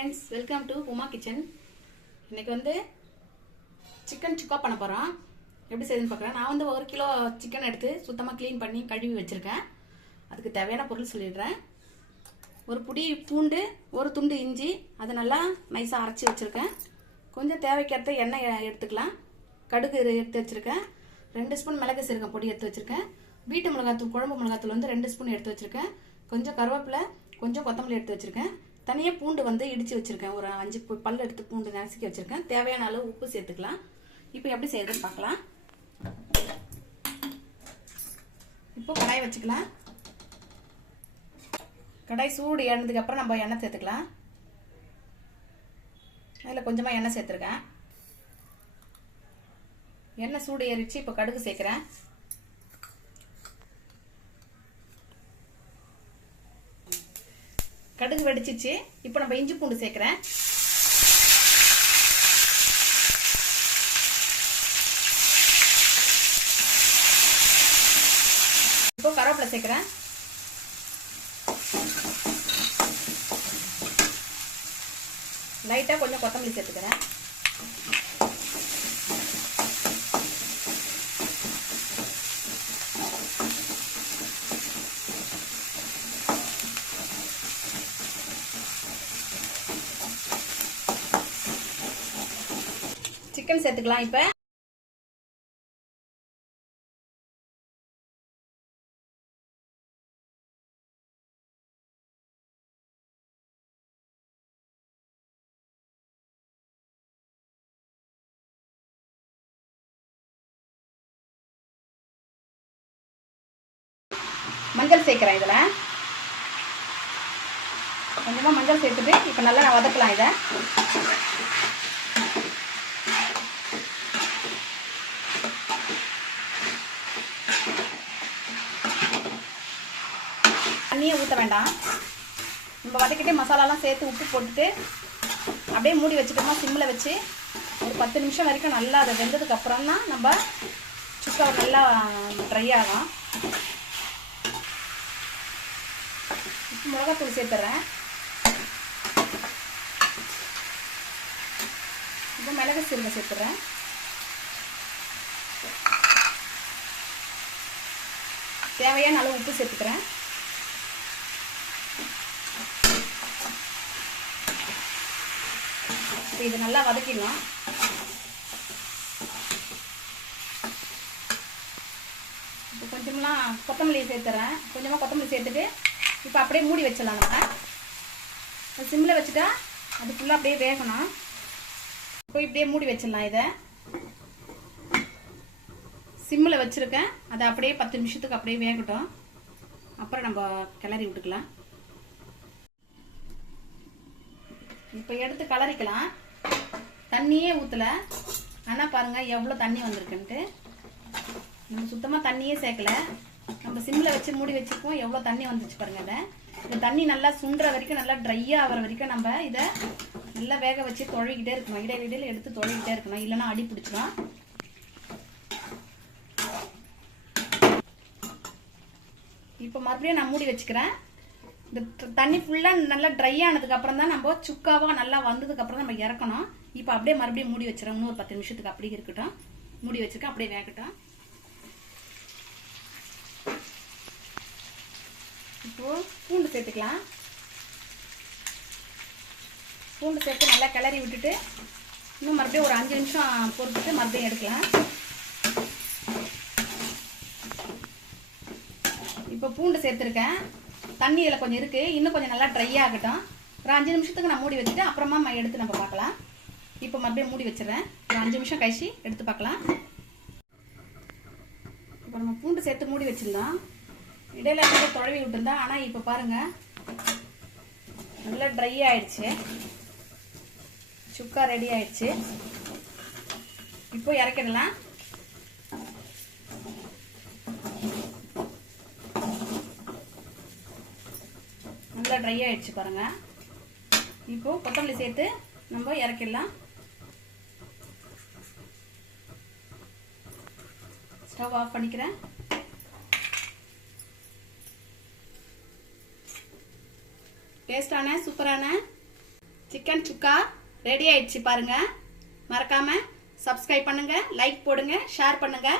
friends, welcome to Uma Kitchen. இன்னைக்கு வந்து chicken chukka பண்ண போறோம். எப்படி செய்யணும்னு பார்க்கலாம். நான் வந்து 1 கிலோ chicken எடுத்து சுத்தமா க்ளீன் பண்ணி கழுவி வச்சிருக்கேன். அதுக்கு தேவையான பொருள் சொல்லிடுறேன். ஒரு புடி பூண்டு, ஒரு துண்டு இஞ்சி, அதை நல்லா நைஸா அரைச்சி வச்சிருக்கேன். கொஞ்சம் தேவைக்கேற்ற எண்ணெய் எடுத்துக்கலாம். கடுகு எடுத்து வச்சிருக்கேன். 2 ஸ்பூன் மிளகு சீரகம் பொடி எடுத்து வச்சிருக்கேன். வீட்டு மிளகாத்தூள், குழம்பு மிளகாத்தூள் வந்து 2 ஸ்பூன் எடுத்து வச்சிருக்கேன். கொஞ்சம் கருவேப்பிலை, கொஞ்சம் கொத்தமல்லி எடுத்து வச்சிருக்கேன். தனியாக பூண்டு வந்து இடித்து வச்சுருக்கேன். ஒரு 5 பல் எடுத்து பூண்டு நசுக்கி வச்சுருக்கேன். தேவையான அளவு உப்பு சேர்த்துக்கலாம். இப்போ எப்படி செய்யறதுன்னு பார்க்கலாம். இப்போ கடாய் வச்சுக்கலாம். கடாய் சூடு ஏறினதுக்கு அப்புறம் நம்ம எண்ணெய் சேர்த்துக்கலாம். அதில் கொஞ்சமாக எண்ணெய் சேர்த்துருக்கேன். எண்ணெய் சூடு ஏறிச்சு. இப்போ கடுகு சேர்க்குறேன். கடுகு வெடிச்சிச்சு. இப்போ நம்ம இஞ்சி பூண்டு சேர்க்கிறேன். இப்போ கருவேப்பிலை சேர்க்கிறேன். லைட்டா கொஞ்சம் கொத்தமல்லி சேர்த்துக்கிறேன். சிக்கன் சேர்த்துக்கலாம். இப்ப மஞ்சள் சேர்க்கிறேன். இதுல கொஞ்சமா மஞ்சள் சேர்த்துட்டு இப்ப நல்லா நான் வதக்கலாம். இதை தண்ணியை ஊற்ற வேண்டாம். நம்ம வதக்கிட்டே மசாலாலாம் சேர்த்து உப்பு போட்டுட்டு அப்படியே மூடி வச்சுட்டோமா சிம்மில் வச்சு ஒரு 10 நிமிஷம் வரைக்கும் நல்லா அதை வெந்ததுக்கு அப்புறம் தான் நம்ம சுக்கா நல்லா ட்ரை ஆகும். இப்போ மிளகாத்தூள் சேர்த்துறேன். இப்போ மிளகு சீரகம் சேர்த்துறேன். தேவையான அளவு உப்பு சேர்த்துக்கிறேன். இது நல்லா வதக்கிடலாம். இப்போ கொஞ்சமெல்லாம் கொத்தமல்லி சேர்த்துறேன். கொஞ்சமாக கொத்தமல்லி சேர்த்துட்டு இப்போ அப்படியே மூடி வச்சிடலாம். நம்ம சிம்மில் வச்சுட்டா அது ஃபுல்லாக அப்படியே வேகணும். இப்போ இப்படியே மூடி வச்சிடலாம். இதை சிம்மில் வச்சுருக்கேன். அதை அப்படியே 10 நிமிஷத்துக்கு அப்படியே வேகட்டும். அப்புறம் நம்ம கிளறி விட்டுக்கலாம். இப்போ எடுத்து கலரிக்கலாம். தண்ணியே ஊற்றல. ஆனால் பாருங்கள் எவ்வளோ தண்ணி வந்திருக்குன்ட்டு. நம்ம சுத்தமாக தண்ணியே சேர்க்கல. நம்ம சிம்மில் வச்சு மூடி வச்சுருக்கோம். எவ்வளோ தண்ணி வந்துச்சு பாருங்கள். இதை இந்த தண்ணி நல்லா சுண்டுற வரைக்கும், நல்லா ட்ரையாக ஆகிற வரைக்கும் நம்ம இதை நல்லா வேக வச்சு தொழிக்கிட்டே இருக்கணும். இடையில எடுத்து தொழிக்கிட்டே இருக்கணும். இல்லைன்னா அடி பிடிச்சிடும். இப்போ மறுபடியும் நான் மூடி வச்சுக்கிறேன். இந்த தண்ணி ஃபுல்லாக நல்லா ட்ரை ஆனதுக்கு அப்புறம் தான் நம்ம சுக்காவாக நல்லா வந்ததுக்கு அப்புறம் நம்ம இறக்கணும். இப்போ அப்படியே மறுபடியும் மூடி வச்சிடறேன். இன்னும் ஒரு 10 நிமிஷத்துக்கு அப்படியே இருக்கட்டும். மூடி வச்சிருக்கேன். அப்படியே வேகட்டும். இப்போ பூண்டு சேர்த்துக்கலாம். பூண்டு சேர்த்து நல்லா கிளறி விட்டுட்டு இன்னும் மறுபடியும் ஒரு 5 நிமிஷம் பொறுத்துட்டு மறுபடியும் எடுக்கலாம். இப்போ பூண்டு சேர்த்துருக்கேன். தண்ணி இதில் கொஞ்சம் இருக்குது. இன்னும் கொஞ்சம் நல்லா ட்ரை ஆகட்டும். ஒரு 5 நிமிஷத்துக்கு நான் மூடி வச்சுட்டு அப்புறமா எடுத்து நம்ம பார்க்கலாம். இப்போ மறுபடியும் மூடி வச்சிடறேன். ஒரு 5 நிமிஷம் கழிச்சு எடுத்து பார்க்கலாம். இப்போ நம்ம பூண்டு சேர்த்து மூடி வச்சிருந்தோம். இடையில தொலைவி விட்டுருந்தா. ஆனால் இப்போ பாருங்கள் நல்லா ட்ரை ஆயிடுச்சு. சுக்கா ரெடி ஆயிடுச்சு. இப்போ இறக்கிடலாம். நல்லா ட்ரை ஆயிடுச்சு பாருங்க. இப்போ கொத்தமல்லி சேர்த்து நம்ம இறக்கிடலாம். ஸ்டவ் ஆஃப் பண்ணிக்கிறேன். டேஸ்டான சூப்பரான சிக்கன் சுக்கா ரெடி ஆயிடுச்சு பாருங்க. மறக்காம சப்ஸ்கிரைப் பண்ணுங்க, லைக் போடுங்க, ஷேர் பண்ணுங்க.